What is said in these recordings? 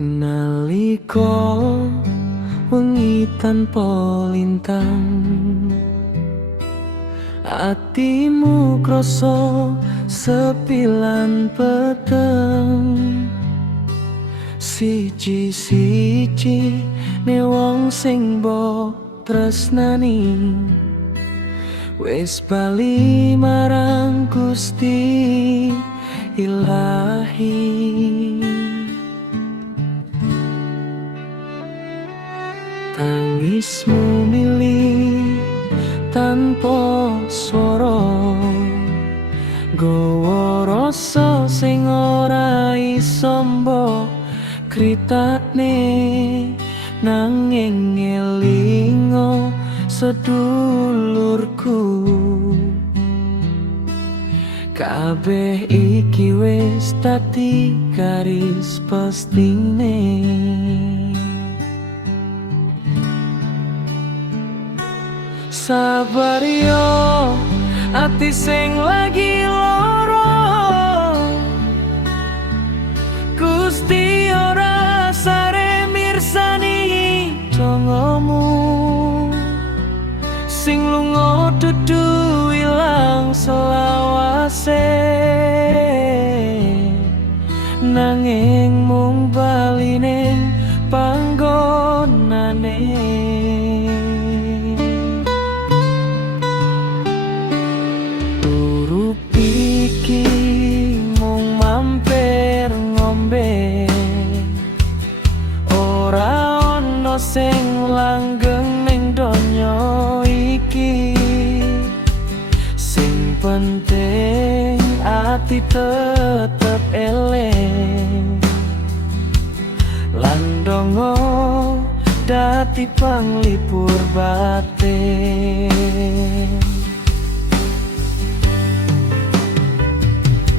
Nalika wengi tanpa lintang, atimu krasa sepilan peteng. Siji-siji ne wong sing mbok tresnani wis bali marang Gusti Ilahi. Tangismu milih tanpa swara, nggawa rasa sing ora iso mbok kritakne, nanging elingo sedulurku, kabeh iki wis dadi garis pestine. Sabar yo ati sing lagi lara, Gusti ora sare mirsani dongamu. Sing lunga dudu ilang selawase, nanging mung bali ning panggonane. Sing langgeng ning donya iki, sing penting ati tetep eling, lan donga dadi panglipur batin.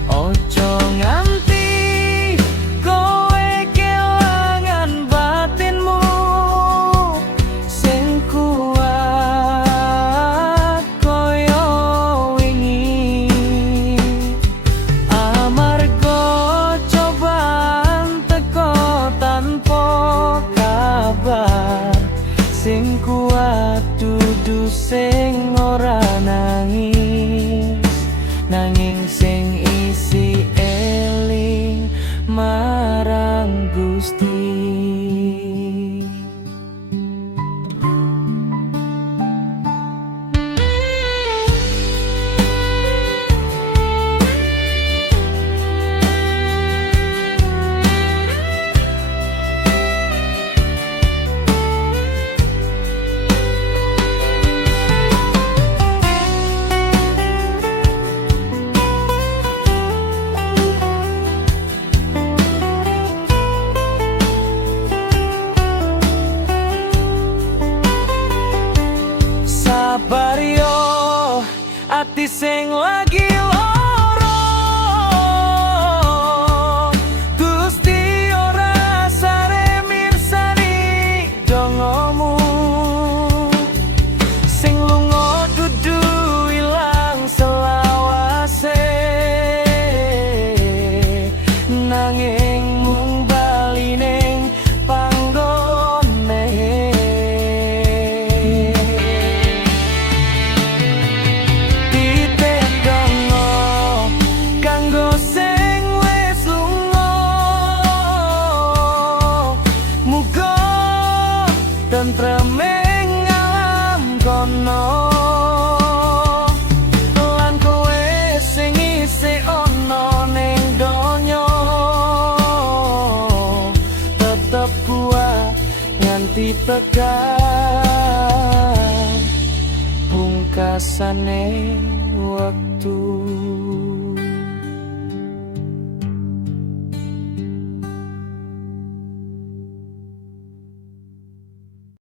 Ojo nganti sing kuat dudu sing ora nangis, nanging sing isi eling marang Gusti. Sabar yo ati sing lagi lara, Gusti ora sare mirsani dongamu. Sing lunga dudu ilang selawase, nanging mung bali ning panggone. Tentreming alam kono, lan kowe sing isih ana ning donya, tetep kuat nganti tekan pungkasane wektu.